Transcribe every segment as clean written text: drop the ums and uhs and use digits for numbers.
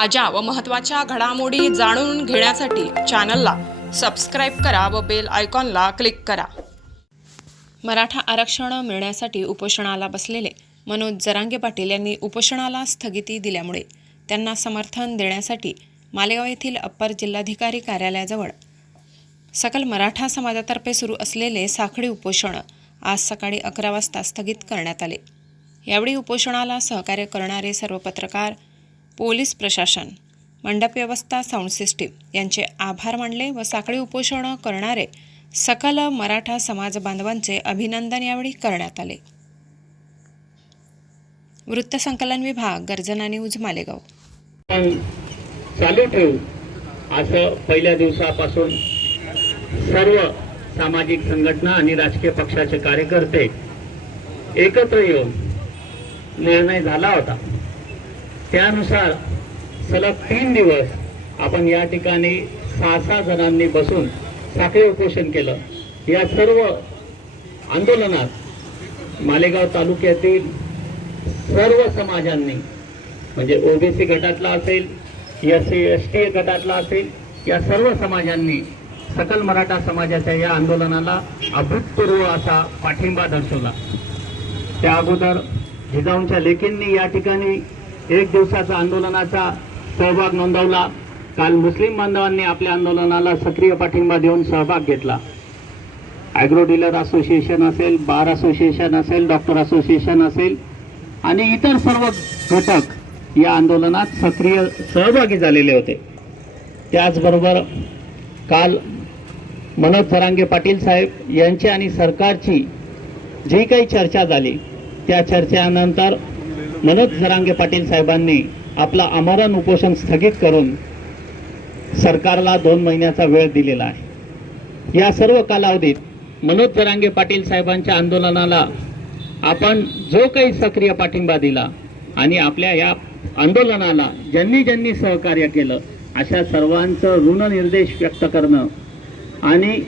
ताज्या व महत्त्वाच्या घडामोडी जाणून घेण्यासाठी चॅनलला सबस्क्राईब करा व बेल आयकॉनला क्लिक करा। मराठा आरक्षण मिळण्यासाठी उपोषणाला बसलेले मनोज जरांगे पाटील यांनी उपोषणाला स्थगिती दिल्यामुळे त्यांना समर्थन देण्यासाठी मालेगाव येथील अप्पर जिल्हाधिकारी कार्यालयाजवळ सकल मराठा समाजातर्फे सुरू असलेले साखळी उपोषण आज सकाळी 11 वाजता स्थगित करण्यात आले। यावेळी उपोषणाला सहकार्य करणारे सर्व पत्रकार, पोलीस प्रशासन, मंडप व्यवस्था, साऊंड सिस्टीम यांचे आभार मानले व साखळी उपोषण करणारे सकल मराठा समाज बांधवांचे अभिनंदन यावेळी करण्यात आले। वृत्तसंकलन विभाग, गर्जना न्यूज, मालेगाव। चालू ठेवू असं पहिल्या दिवसापासून सर्व सामाजिक संघटना आणि राजकीय पक्षाचे कार्यकर्ते एकत्र येऊन निर्णय झाला होता। त्यानुसार सलग 3 दिवस आपण या ठिकाणी 6 जणांनी बसून साखळी उपोषण केलं। या सर्व आंदोलनात मालेगाव तालुक्यातील सर्व समाजांनी, म्हणजे ओबीसी गटातला असेल, एससी एसटी गटातला असेल, या सर्व समाजांनी सकल मराठा समाजाच्या या आंदोलनाला अभूतपूर्व असा पाठिंबा दर्शवला। त्या अगोदर जिजाऊंच्या लेकींनी या ठिकाणी 1 दिवसाचा आंदोलनाचा सहभाग नोंदवला। काल मुस्लिम बांधवांनी आपल्या आंदोलनाला सक्रिय पाठिंबा देऊन सहभाग घेतला। ॲग्रो डीलर असोसिएशन असेल, बार असोसिएशन असेल, डॉक्टर असोसिएशन असेल आणि इतर सर्व घटक या आंदोलनात सक्रिय सहभागी झालेले होते। त्याचबरोबर काल मनोज जरांगे पाटील साहेब यांची आणि सरकारची जी काही चर्चा झाली, त्या चर्चेनंतर मनोज जरांगे पाटील साहेबांनी आपला आमरण उपोषण स्थगित करून सरकारला 2 महिन्याचा वेळ दिलेला आहे। या सर्व कालावधीत मनोज जरांगे पाटील साहेबांच्या आंदोलनाला आपण जो काही सक्रिय पाठिंबा दिला आणि आपल्या या आंदोलनाला ज्यांनी ज्यांनी सहकार्य केलं, अशा सर्वांचं ऋणनिर्देश व्यक्त करणं आणि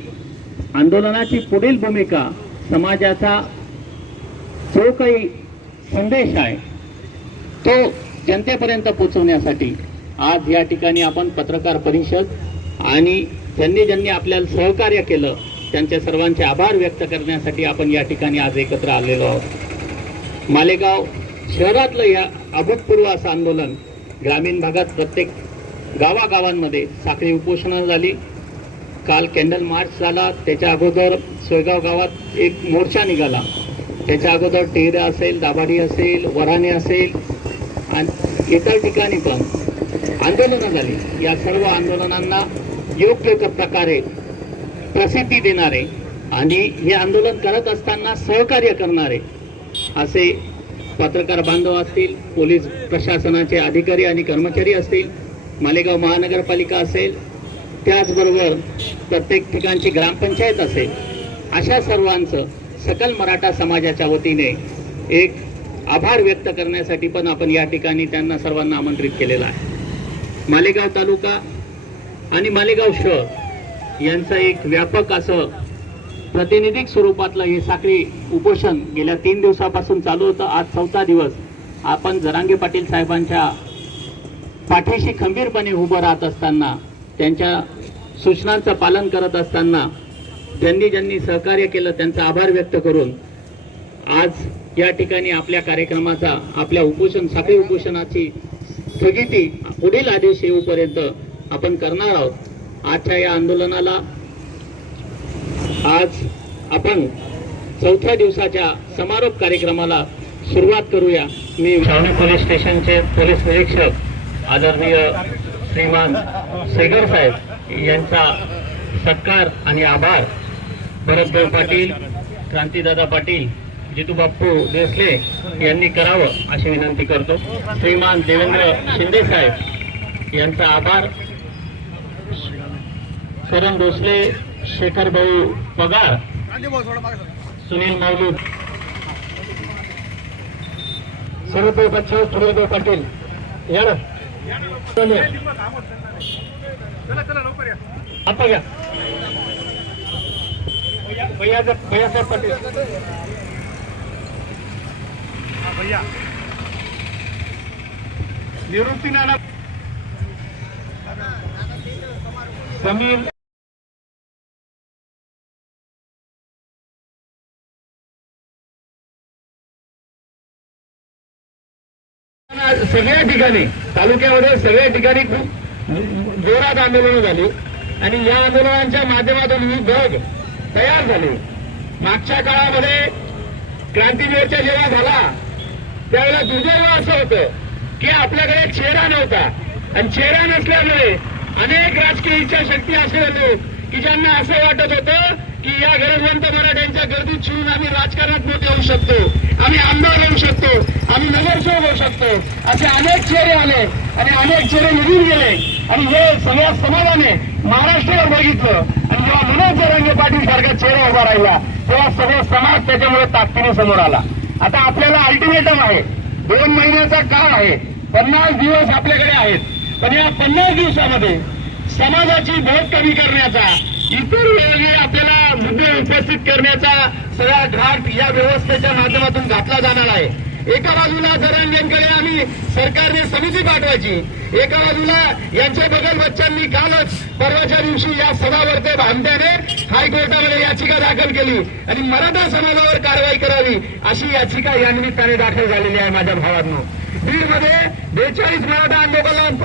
आंदोलनाची पुढील भूमिका, समाजाचा जो काही संदेश आहे तो जनतेपर्यंत पोहोचवण्यासाठी आज या ठिकाणी आपण पत्रकार परिषद आणि ज्यांनी ज्यांनी आपल्याला सहकार्य केलं त्यांच्या सर्वांचे आभार व्यक्त करण्यासाठी आपण या ठिकाणी आज एकत्र आलेलो आहोत। मालेगाव शहरातलं या अभूतपूर्व असं आंदोलन ग्रामीण भागात प्रत्येक गावागावांमध्ये साखळी उपोषणं झाली। काल कॅन्डल मार्च झाला, त्याच्या अगोदर सोयगाव गावात एक मोर्चा निघाला, त्याच्या अगोदर टेहरा असेल, दाभाडी असेल, वराणे असेल आणि इतर ठिकाणी पण आंदोलनं झाली। या सर्व आंदोलनांना योग्य प्रकारे प्रसिद्धी देणारे आणि हे आंदोलन करत असताना सहकार्य करणारे असे पत्रकार बांधव असतील, पोलीस प्रशासनाचे अधिकारी आणि कर्मचारी असतील, मालेगाव महानगरपालिका असेल, त्याचबरोबर प्रत्येक ठिकाणची ग्रामपंचायत असेल, अशा सर्वांचं सकल मराठा समाजाच्या वतीने एक आभार व्यक्त करण्यासाठी पण आपण या ठिकाणी त्यांना सर्वांना आमंत्रित केलेलं आहे। मालेगाव तालुका आणि मालेगाव शहर यांचं एक व्यापक असं प्रातिनिधिक स्वरूपातलं हे साखळी उपोषण गेल्या 3 दिवसापासून चालू होतं। आज 4था दिवस आपण जरांगे पाटील साहेबांच्या पाठीशी खंबीरपणे उभं राहत असताना, त्यांच्या सूचनांचं पालन करत असताना, ज्यांनी ज्यांनी सहकार्य केलं त्यांचा आभार व्यक्त करून आज या ठिकाणी आपल्या कार्यक्रमाचा, आपल्या साखळी उपोषणाची स्थगिती पुढील आदेश येऊपर्यंत आपण करणार आहोत। आजच्या या आंदोलनाला आज आपण 4थ्या दिवसाच्या समारोप कार्यक्रमाला सुरुवात करूया। मी छावणी पोलीस स्टेशनचे पोलीस निरीक्षक आदरणीय श्रीमान सेगर साहेब यांचा सत्कार आणि आभार भरतभाऊ पाटील, क्रांतीदादा पाटील, जितू बाप्पू देसले यांनी करावं अशी विनंती करतो। श्रीमान देवेंद्र शिंदे साहेब यांचा आभार, करण भोसले, शेखर भाऊ पगार, सुनील मौलूद, सरभाऊ बच्चू, सुरेशभाऊ पाटील या आता घ्या भैयासाहेब पाटील, भैया निवृत्ती नाना समीर सगळ्या ठिकाणी तालुक्यामध्ये सगळ्या ठिकाणी खूप जोरात आंदोलनं झाली आणि या आंदोलनांच्या माध्यमातून ही बघ तयार झाली. मागच्या काळामध्ये क्रांती मोर्चा जेव्हा झाला त्यावेळेला दुर्दैव असं होतं की आपल्याकडे एक चेहरा नव्हता आणि चेहरा नसल्यामुळे अनेक राजकीय इच्छाशक्ती असे होते की ज्यांना असं वाटत होतं की या गरजवंत मराठ्यांच्या गर्दीत शिवून आम्ही राजकारणात मोठे होऊ शकतो, आम्ही आमदार होऊ शकतो, आम्ही नगरसेवक होऊ शकतो. असे अनेक चेहरे आले आणि अनेक चेहरे निघून गेले आणि हे सगळ्या समाजाने महाराष्ट्रावर बघितलं आणि जेव्हा मनोज जरांगे पाटील सारखा चेहरा उभा राहिला तेव्हा सगळं समाज त्याच्यामुळे ताकदीने समोर आला. आता आपल्याला अल्टिमेटम आहे, 2 महिन्याचा काळ आहे, 50 दिवस आपल्याकडे आहेत. पण या 50 दिवसामध्ये समाजाची भोट कमी करण्याचा, इतर वेळी आपल्याला मुद्दे उपस्थित करण्याचा सगळा घाट या व्यवस्थेच्या माध्यमातून घातला जाणार आहे. एका बाजूला जरांगेंकडे आम्ही सरकारने समिती पाठवायची, एका बाजूला यांच्या बगल बच्चांनी कालच परवाच्या दिवशी या सभावर्ते भामट्याने हायकोर्टामध्ये याचिका दाखल केली आणि मराठा समाजावर कारवाई करावी अशी याचिका या निमित्ताने दाखल झालेली आहे. माझ्या भावांनो, बीडमध्ये 42 मराठा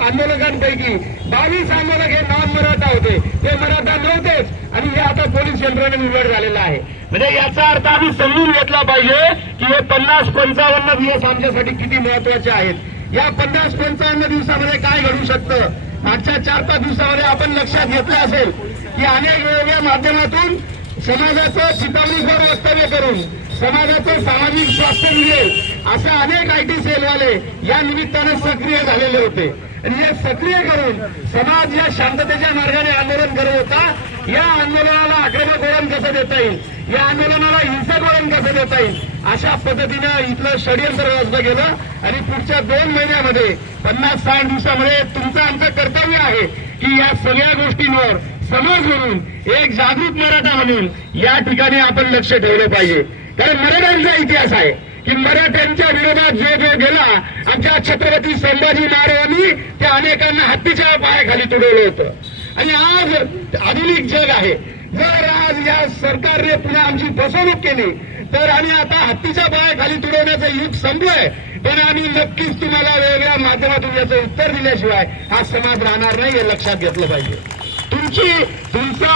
आंदोलकांपैकी 22 आंदोलक हे नॉन मराठा होते, ते मराठा नव्हतेच आणि हे आता पोलीस यंत्रणेने निवड झालेलं आहे. म्हणजे याचा अर्थ आम्ही समजून घेतला पाहिजे की हे 50-55 दिवस आमच्यासाठी किती महत्वाचे आहेत. या 50-55 दिवसामध्ये काय घडू शकतं. मागच्या 4-5 दिवसामध्ये आपण लक्षात घेतलं असेल की अनेक वेगवेगळ्या माध्यमातून समाजाचं चितावणीखोर वक्तव्य करून समाजाचं सामाजिक स्वास्थ्य मिळेल असं अनेक आयटी सेलवाले या निमित्तानं सक्रिय झालेले होते आणि हे सक्रिय करून समाज या शांततेच्या मार्गाने आंदोलन करत होता. या आंदोलनाला आक्रमक वळण कसं देता येईल, या आंदोलनाला हिंसक वळण कसं देता येईल अशा पद्धतीनं इथलं षडयंत्र रचलं गेलं आणि पुढच्या 2 महिन्यामध्ये 50-60 दिवसामध्ये तुमचं आमचं कर्तव्य आहे की या सगळ्या गोष्टींवर समाज म्हणून एक जागृत मराठा म्हणून या ठिकाणी आपण लक्ष ठेवलं पाहिजे. कारण मराठ्यांचा इतिहास आहे की मराठ्यांच्या विरोधात जो गेला आमच्या छत्रपती संभाजी महाराजांनी त्या अनेकांना हत्तीच्या पायाखाली तुडवलं होतं. आणि आज आधुनिक जग आहे, जर आज या सरकारने पुन्हा आमची फसवणूक केली तर आम्ही आता हत्तीच्या पायाखाली तुडवण्याचं युग संपलंय. पण आम्ही नक्कीच तुम्हाला वेगवेगळ्या माध्यमातून याचं उत्तर दिल्याशिवाय हा समाज राहणार नाही, हे लक्षात घेतलं पाहिजे. तुमचा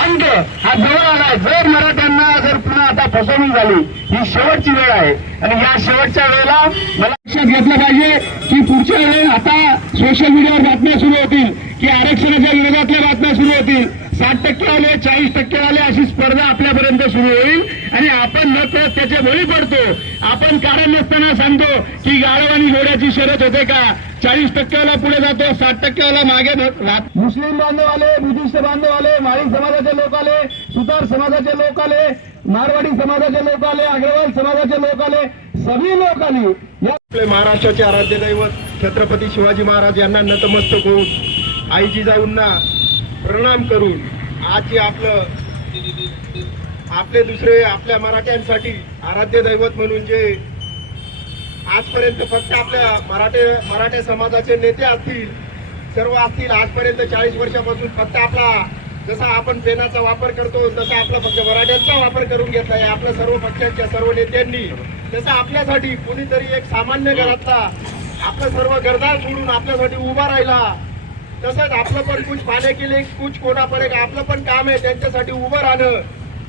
अंत हा जवळ आला. जर मराठ्यांना जर पुन्हा आता फसवणूक झाली ही शेवटची वेळ आहे आणि या शेवटच्या वेळेला मला लक्षात घेतलं पाहिजे की पुढच्या वेळेस आता सोशल मीडियावर बातम्या सुरू होतील की आरक्षणाच्या विरोधातल्या बातम्या सुरू होतील, 60% वाले 40% वाले अशी स्पर्धा आपल्यापर्यंत सुरू होईल आणि आपण नकळत त्याचे बळी पडतो. आपण कारण नसताना सांगतो की गाढव आणि घोड्याची शर्यत होते का, 40% वाला पुढे जातो, 60% वाला मागे. मुस्लिम बांधव आले, बुद्धिस्ट बांधव आले, माळी समाजाचे लोक आले, सुतार समाजाचे लोक आले, मारवाडी समाजाचे लोक आले, अग्रवाल समाजाचे लोक आले, सगळी लोक आली. आपले महाराष्ट्राचे आराध्य दैवत छत्रपती शिवाजी महाराज यांना नतमस्तक होऊन आई जिजाऊंना प्रणाम करून आज आपले दुसरे आपल्या मराठ्यांसाठी आराध्य दैवत म्हणून जे आजपर्यंत फक्त आपल्या मराठा समाजाचे नेते असतील, सर्व असतील, आजपर्यंत 40 वर्षापासून फक्त आपला जसा आपण पेनाचा वापर करतो तसा आपला फक्त मराठ्यांचा वापर करून घेतला आहे आपल्या सर्व पक्षांच्या सर्व नेत्यांनी. तसं आपल्यासाठी कोणीतरी एक सामान्य घरातला आपलं सर्व गरजा सोडून आपल्यासाठी उभा राहिला. तसंच आपलं पण कुछ पाने के लिए कुछ कोणा पडेगा, आपलं पण काम आहे त्यांच्यासाठी उभं राहणं.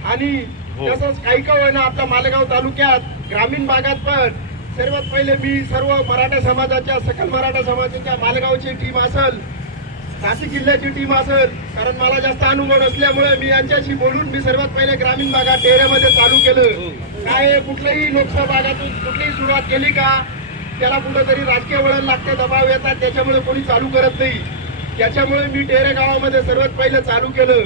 आणि तसंच काही का होईना आपल्या मालेगाव तालुक्यात ग्रामीण भागात पण सर्वात पहिले मी सर्व मराठा समाजाच्या सकल मराठा समाजाच्या मालेगावची टीम असेल, नाशिक जिल्ह्याची टीम असेल, कारण मला जास्त अनुभव नसल्यामुळे मी यांच्याशी बोलून मी सर्वात पहिले ग्रामीण भागात टेऱ्यामध्ये चालू केलं. काय कुठल्याही लोकसभा भागातून कुठलीही सुरुवात केली का त्याला कुठंतरी राजकीय वळण लागते, दबाव येतात, त्याच्यामुळे कोणी चालू करत नाही. त्याच्यामुळे मी टेरे गावामध्ये सर्वात पहिले चालू केलं.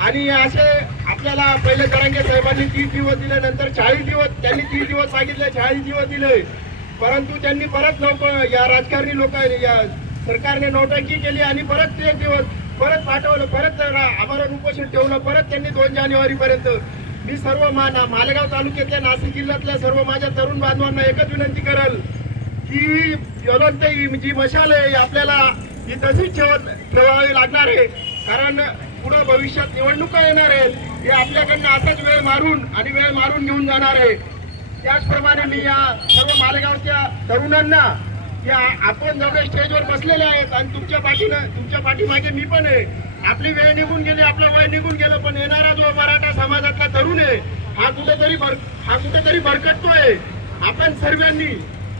आणि असे आपल्याला पहिले जरांगे साहेबांनी 30 दिवस दिले, नंतर 40 दिवस त्यांनी 30 दिवस सांगितले, 40 दिवस दिले. परंतु त्यांनी परत या राजकारणी लोक या सरकारने नोटंकी केली आणि परत 1 दिवस परत पाठवलं, परत आमरण उपोषण ठेवलं, परत त्यांनी 2 जानेवारीपर्यंत. मी सर्व मालेगाव तालुक्यातल्या नाशिक जिल्ह्यातल्या सर्व माझ्या तरुण बांधवांना एकच विनंती करेल की ज्वलंत जी मशाल आहे आपल्याला ही तशीच ठेवावी लागणार आहे. कारण पुढे भविष्यात निवडणुका येणार आहेत, हे आपल्याकडनं असाच वेळ मारून घेऊन जाणार आहे. त्याचप्रमाणे मी या सर्व मालेगावच्या तरुणांना, या आपण जेवढे स्टेजवर बसलेले आहेत आणि तुमच्या पाठीमागे मी पण आहे, आपली वेळ निघून गेली, आपलं वय निघून गेलं, पण येणारा जो मराठा समाजातला तरुण आहे हा कुठेतरी भरकटतोय. आपण सर्वांनी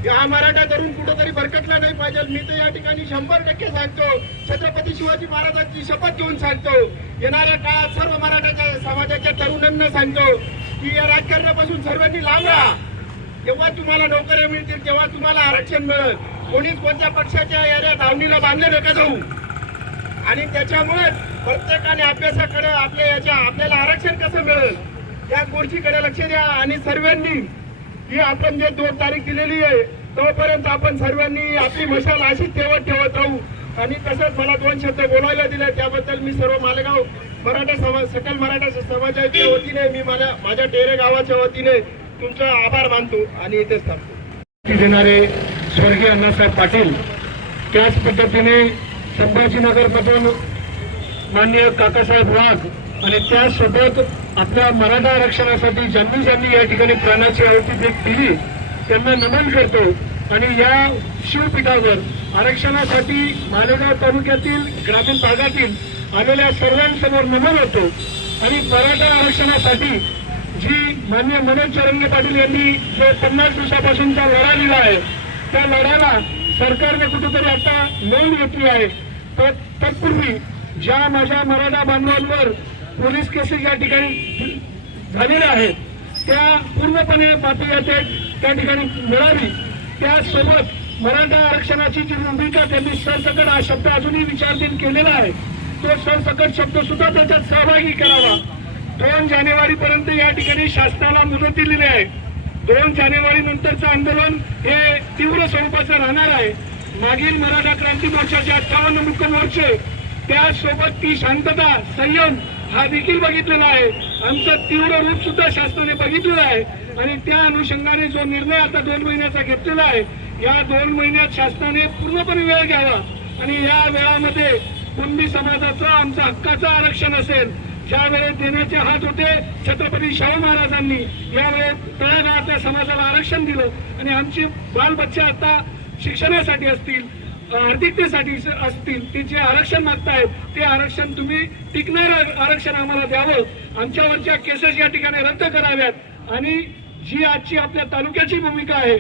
हा मराठा तरुण कुठेतरी भरकटला नाही पाहिजे. मी तर या ठिकाणी 100% सांगतो, छत्रपती शिवाजी महाराजांची शपथ घेऊन सांगतो, येणाऱ्या काळात सर्व मराठा समाजाच्या तरुणांना सांगतो की या राजकारणापासून सर्वांनी लांब राहा. जेव्हा तुम्हाला नोकऱ्या मिळतील, तेव्हा तुम्हाला आरक्षण मिळेल. कोणीच कोणत्या पक्षाच्या या धावणीला बांधले नका जाऊ. आणि त्याच्यामुळे प्रत्येकाने अभ्यासाकडे आपल्याला आरक्षण कसं मिळेल या गोष्टीकडे लक्ष द्या. आणि सर्वांनी ही आपण जे 2 तारीख दिलेली आहे तोपर्यंत आपण सर्वांनी आपली मशाल अशीच ठेवत राहू. आणि तसंच मला 2 शब्द बोलायला दिले त्याबद्दल मी सर्व मालेगाव सकल मराठा समाजाच्या वतीने मी माझ्या टेरे गावाच्या वतीने तुमचा आभार मानतो आणि इथेच थांबतो. देणारे स्वर्गीय अण्णासाहेब पाटील, त्याच पद्धतीने संभाजीनगरमधून माननीय काकासाहेब वाघ आणि त्यासोबत आपल्या मराठा आरक्षणासाठी ज्यांनी या ठिकाणी प्राणाची आहुती दिली त्यांना नमन करतो. आणि या शिवपीठावर आरक्षणासाठी मालेगाव तालुक्यातील ग्रामीण भागातील आलेल्या सर्वांसमोर नमन होतो. आणि मराठा आरक्षणासाठी जी माननीय मनोज चरंगे पाटील यांनी जो 50 दिवसापासूनचा लढा दिला आहे त्या लढ्याला सरकारने कुठेतरी आता नोंद घेतली आहे. तर तत्पूर्वी ज्या माझ्या मराठा बांधवांवर पोलीस केसेस या ठिकाणी झालेल्या आहेत त्या पूर्णपणे माफी त्या ठिकाणी मिळावी. त्यासोबत मराठा आरक्षणाची जी भूमिका त्यांनी सरसकट हा शब्द अजूनही विचारधीन केलेला आहे तो सरसकट शब्द सुद्धा त्याच्यात सहभागी करावा. 2 जानेवारीपर्यंत या ठिकाणी शासनाला मुदत दिलेली आहे. 2 जानेवारी नंतरचं आंदोलन हे तीव्र स्वरूपाचं राहणार आहे. मागील मराठा क्रांती मोर्चाचे 58 मुख्य मोर्चे त्यासोबत ती शांतता संयम हा देखील बघितलेला आहे. आमचं तीव्र रूप सुद्धा शासनाने बघितलेलं आहे. आणि त्या अनुषंगाने जो निर्णय आता 2 महिन्याचा घेतलेला आहे या 2 महिन्यात शासनाने पूर्णपणे वेळ घ्यावा. आणि या वेळामध्ये कुणबी समाजाचं आमचं हक्काचं आरक्षण असेल ज्या वेळेस देण्याचे हात होते छत्रपती शाहू महाराजांनी यावेळेस तळागाळातल्या समाजाला आरक्षण दिलं. आणि आमची बालबच्चे आता शिक्षणासाठी असतील आर्थिकतेसाठी असतील ते जे आरक्षण मागतायत ते आरक्षण तुम्ही टिकणारं आरक्षण आम्हाला द्यावं. आमच्यावरच्या केसेस या ठिकाणी रद्द कराव्यात. आणि जी आजची आपल्या तालुक्याची भूमिका आहे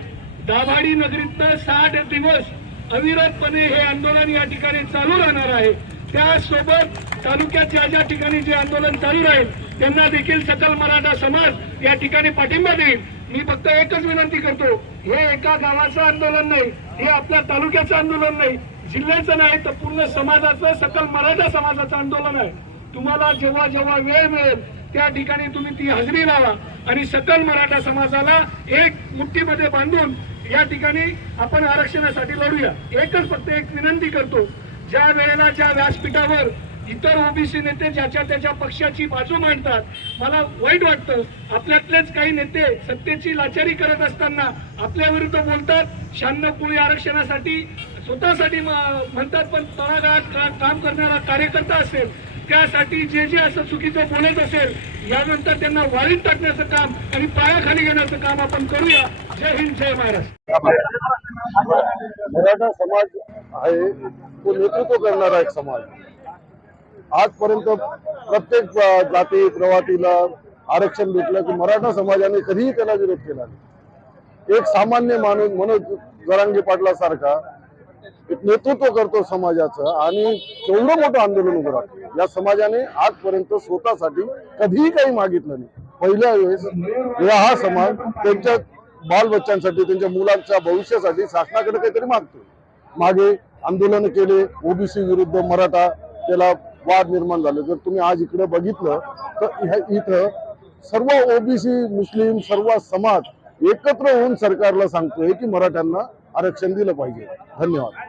दाभाडी नगरीतनं 60 दिवस अविरतपणे हे आंदोलन या ठिकाणी चालू राहणार आहे. त्यासोबत तालुक्यात ज्या ठिकाणी जे आंदोलन चालू राहील त्यांना देखील सकल मराठा समाज या ठिकाणी पाठिंबा देईल. मी फक्त एकच विनंती करतो, हे एका गावाचं आंदोलन नाही, हे आपल्या तालुक्याचं आंदोलन नाही, जिल्ह्याचं नाही, तर पूर्ण समाजाचं सकल मराठा समाजाचं आंदोलन आहे. तुम्हाला जेव्हा जेव्हा वेळ मिळेल त्या ठिकाणी तुम्ही ती हजेरी लावा आणि सकल मराठा समाजाला एक मुठ्ठीमध्ये बांधून या ठिकाणी आपण आरक्षणासाठी लढूया. एकच फक्त एक विनंती करतो, ज्या वेळेला ज्या व्यासपीठावर इतर ओबीसी नेते ज्याच्या त्याच्या पक्षाची बाजू मांडतात मला वाईट वाटतं. आपल्यातलेच काही नेते सत्तेची लाचारी करत असताना आपल्या विरुद्ध बोलतात. 96 कुळी आरक्षणासाठी स्वतःसाठी म्हणतात, पण तळागाळात काम करणारा कार्यकर्ता असेल त्यासाठी जे असं चुकीचं बोलत असेल यानंतर त्यांना वाळीत टाकण्याचं काम आणि पायाखाली घेण्याचं काम आपण करूया. जय हिंद, जय महाराष्ट्र. मराठा समाज आहे तो नेतृत्व करणारा एक समाज. आजपर्यंत प्रत्येक जाती प्रवातीला आरक्षण भेटलं की मराठा समाजाने कधीही त्याला विरोध केला नाही. एक सामान्य माणूस मनोज जरांगे पाटलासारखा एक नेतृत्व करतो समाजाचं आणि केवढं मोठं आंदोलन उभं राहतं. या समाजाने आजपर्यंत स्वतःसाठी कधीही काही मागितलं नाही. पहिल्या वेळेस हा समाज त्यांच्या बालबच्चांसाठी त्यांच्या मुलांच्या भविष्यासाठी शासनाकडे काहीतरी मागतो. मागे आंदोलन केले ओबीसी विरुद्ध मराठा, त्याला वाद निर्माण झाले. जर तुम्ही आज इकडे बघितलं तर इथं सर्व ओबीसी मुस्लिम सर्व समाज एकत्र होऊन सरकारला सांगतोय की मराठ्यांना आरक्षण दिलं पाहिजे. धन्यवाद.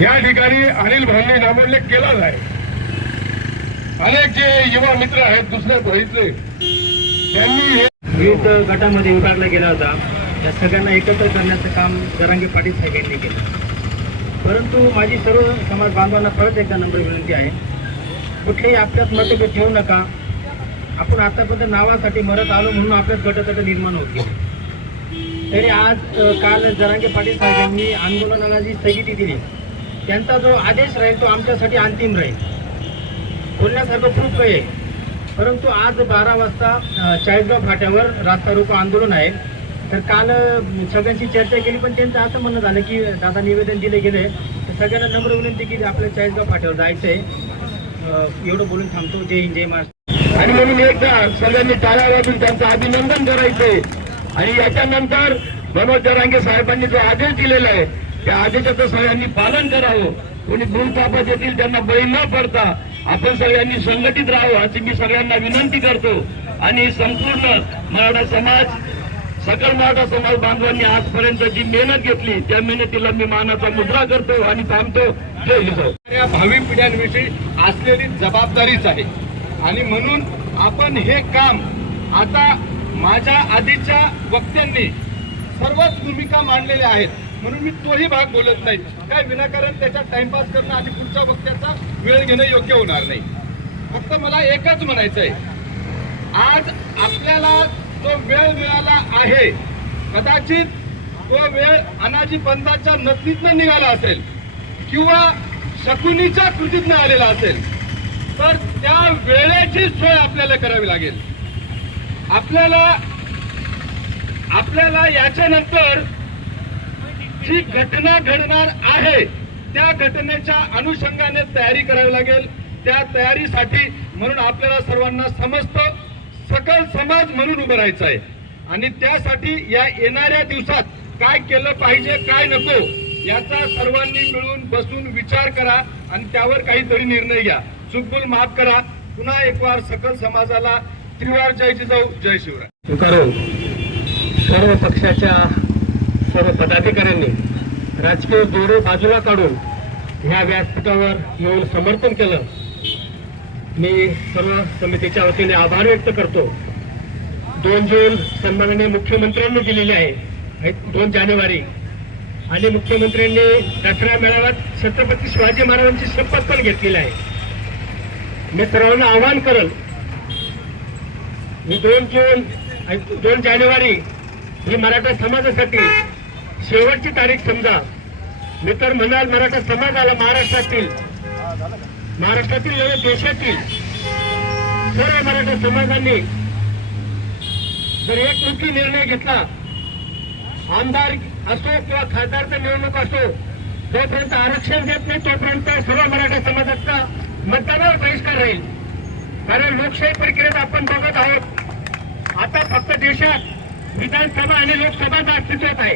या ठिकाणी अनिल भाऊंनी नामोल्लेख केलाच आहे. अनेक जे युवा मित्र आहेत दुसऱ्या बघितले त्यांनी विविध गटामध्ये विभागला गेला होता. या सगळ्यांना एकत्र करण्याचं काम जरांगे पाटील साहेबांनी केलं. परंतु माझी सर्व समाज बांधवांना परत एकदा नम्र विनंती आहे, कुठेही आपल्यात मतभेद ठेवू नका. आपण आतापर्यंत नावासाठी मरत आलो म्हणून आपल्याच गटतट निर्माण होत गेले. तरी आज काल जरांगे पाटील साहेबांनी आंदोलनाला जी स्थगिती दिली, त्यांचा जो आदेश राहील तो आमच्यासाठी अंतिम राहील. बोलण्यासारखं खूप काही आहे, परंतु आज 12 वाजता चाळीसगाव फाट्यावर रास्ता रोको आंदोलन आहे. तर काल सगळ्यांशी चर्चा केली, पण त्यांचं असं म्हणणं झालं की दादा निवेदन दिले गेले, तर सगळ्यांना नम्र विनंती की आपल्याला चाळीसगाव फाट्यावर जायचं आहे. एवढं बोलून थांबतो. जय हिंद, जय महाराष्ट्र. आणि म्हणून एकदा सगळ्यांनी टाळ्या वाजून त्यांचं अभिनंदन करायचंय. आणि याच्यानंतर मनोज जरांगे साहेबांनी जो आदेश दिलेला आहे त्या आदेशाचं सगळ्यांनी पालन करावं. कोणी भूलथापात येतील त्यांना बळी न पडता आपण सगळ्यांनी संघटित राहावं अशी मी सगळ्यांना विनंती करतो. आणि संपूर्ण मराठा समाज, सकल मराठा समाज बांधवांनी आजपर्यंत जी मेहनत घेतली त्या मेहनतीला मी मानाचा मुद्रा करतो आणि थांबतो. जय हिंद. या भावी पिढ्यांविषयी असलेली जबाबदारीच आहे आणि म्हणून आपण हे काम आता माझ्या आधीच्या वक्त्यांनी सर्वच भूमिका मांडलेल्या आहेत, म्हणून मी तोही भाग बोलत नाही. काय विनाकारण त्याच्यात टाइमपास करणं आणि पुढच्या वक्त्याचा वेळ घेणं योग्य होणार नाही. फक्त मला एकच म्हणायचं आहे, आज आपल्याला जो वेळ मिळाला आहे, कदाचित तो वेळ अनाजी पंथाच्या नथनीतनं निघाला असेल किंवा शकुनीच्या कृतीतनं आलेला असेल, तर त्या वेळेची सोय आपल्याला करावी लागेल. आपल्याला याच्यानंतर जी घटना घडणार आहे त्या घटनेच्या अनुषंगाने तयारी करावी लागेल. त्या तयारीसाठी म्हणून आपल्याला सर्वांना समस्त सकल समाज म्हणून उभं राहायचं आहे. आणि त्यासाठी या येणाऱ्या दिवसात काय केलं पाहिजे, काय नको, याचा सर्वांनी मिळून बसून विचार करा आणि त्यावर काहीतरी निर्णय घ्या. चुकबुल माफ करा. पुन्हा एक वार सकल समाजाला त्रिवार जय जिजाऊ, जय शिवराय. स्वीकारो. सर्व पक्षाच्या सर्व पदाधिकाऱ्यांनी राजकीय दोरे बाजूला काढून ह्या व्यासपीठावर येऊन समर्थन केलं. मी सर्व समितीच्या वतीने आभार व्यक्त करतो. 2 जून सन्माननीय मुख्यमंत्र्यांनी दिलेली आहे, 2 जानेवारी, आणि मुख्यमंत्र्यांनी दसरा मेळाव्यात छत्रपती शिवाजी महाराजांची शपथ पण घेतलेली आहे. मी सर्वांना आवाहन करेल, मी 2 जानेवारी ही मराठा समाजासाठी शेवटची तारीख समजा. मी तर म्हणाल मराठा समाजाला महाराष्ट्रातील नव्हे देशातील सर्व मराठा समाजांनी जर एकमुखी निर्णय घेतला, आमदार असो किंवा खासदारचा निवडणूक असो, जोपर्यंत आरक्षण देत नाही तोपर्यंत सर्व मराठा समाजाचा मतदानावर बहिष्कार राहील. कारण लोकशाही प्रक्रियेत आपण बघत आहोत, आता फक्त देशात विधानसभा आणि लोकसभा अस्तित्वात आहे.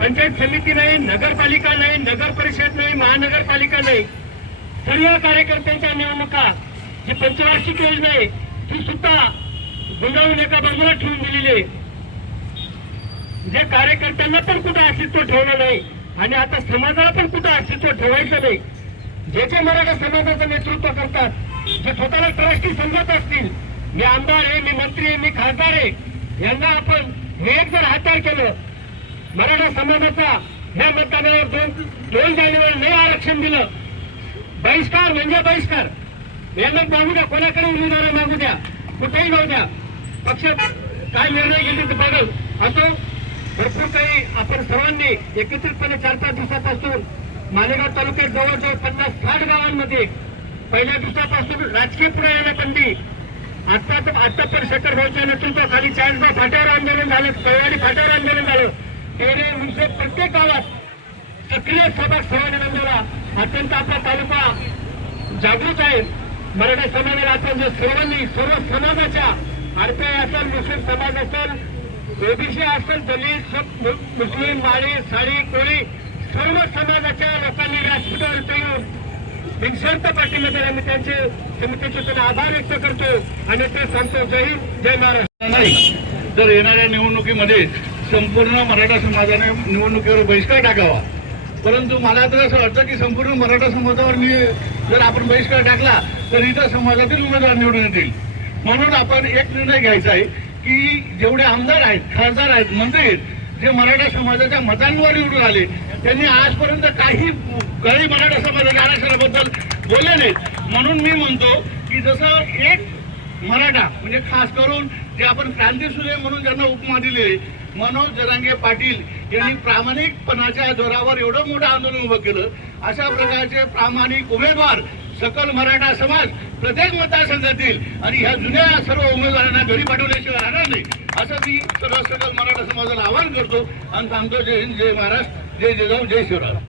पंचायत समिती नाही, नगरपालिका नाही, नगर परिषद नाही, महानगरपालिका नाही. सर्व कार्यकर्त्यांच्या निवडणुका जी पंचवार्षिक योजना आहे ती सुद्धा गुंडाळून एका बाजूला ठेवून दिलेली आहे. जे कार्यकर्त्यांना पण कुठं अस्तित्व ठेवलं नाही आणि आता समाजाला पण कुठं अस्तित्व ठेवायचं नाही. जे जे मराठा समाजाचं नेतृत्व करतात, जे स्वतःला ट्रस्टी समजत असतील, मी आमदार आहे, मी मंत्री आहे, मी खासदार आहे, यांना आपण हे एक जर हाताळ केलं, मराठा समाजाचा ह्या मतदानावर 2 जानेवारी नाही आरक्षण दिलं, बहिष्कार म्हणजे बहिष्कार. यांना मागू द्या, कोणाकडे उमेदवार मागू द्या, कुठेही जाऊ द्या, पक्ष काय निर्णय घेतले ते बघल. असो भरपूर काही आपण सर्वांनी एकत्रितपणे 4-5 दिवसापासून मालेगाव तालुक्यात जवळजवळ 50-60 गावांमध्ये पहिल्या दिवसापासून राजकीय पुढाऱ्यांना बंदी. आता पण शेखर भाऊच्या नेतृत्वाखाली चाळीसगाव फाट्यावर आंदोलन झालं, कळवाडी फाट्यावर आंदोलन झालं. तेरे मुंसे प्रत्येक गावात सक्रिय सहभाग सर्वांनी नोंदवला. अत्यंत आपला तालुका जागृत आहे. मराठा समाजाला आपण जे सर्वांनी सर्व समाजाच्या आरपीआय असेल, मुस्लिम समाज असेल, ओबीसी असेल, दलित, मुस्लिम, माळी, साडी, कोळी सर्व समाजाच्या लोकांनी व्यासपीठावर येऊन बिनशर्त पाठिंबा दिला. मी त्यांचे समितीचे त्यांना आभार व्यक्त करतो आणि ते सांगतो. जय हिंद, जय महाराष्ट्र. नाही तर येणाऱ्या निवडणुकीमध्ये संपूर्ण मराठा समाजाने निवडणुकीवर बहिष्कार टाकावा. परंतु मला तर असं वाटतं की संपूर्ण मराठा समाजावर जर आपण बहिष्कार टाकला तर इतर समाजातील उमेदवार निवडून येतील. म्हणून आपण एक निर्णय घ्यायचा आहे की जेवढे आमदार आहेत, खासदार आहेत, मंत्री आहेत, जे मराठा समाजाच्या मतांवर निवडून आले त्यांनी आजपर्यंत काही मराठा समाजाच्या आरक्षणाबद्दल बोलले नाहीत. म्हणून मी म्हणतो की जसं एक मराठा म्हणजे खास करून जे आपण क्रांतीसूर्य म्हणून ज्यांना उपमा दिली मनोज जरांगे पाटील यांनी प्रामाणिकपणाच्या जोरावर एवढं मोठं आंदोलन उभं केलं. अशा प्रकारचे प्रामाणिक उमेदवार सकल मराठा समाज प्रत्येक मतदारसंघातील आणि ह्या जुन्या सर्व उमेदवारांना घरी पाठवल्याशिवाय राहणार नाही असं मी सकल मराठा समाजाला आवाहन करतो आणि सांगतो. जय हिंद, जय महाराष्ट्र, जय जिजाऊ, जय शिवराय.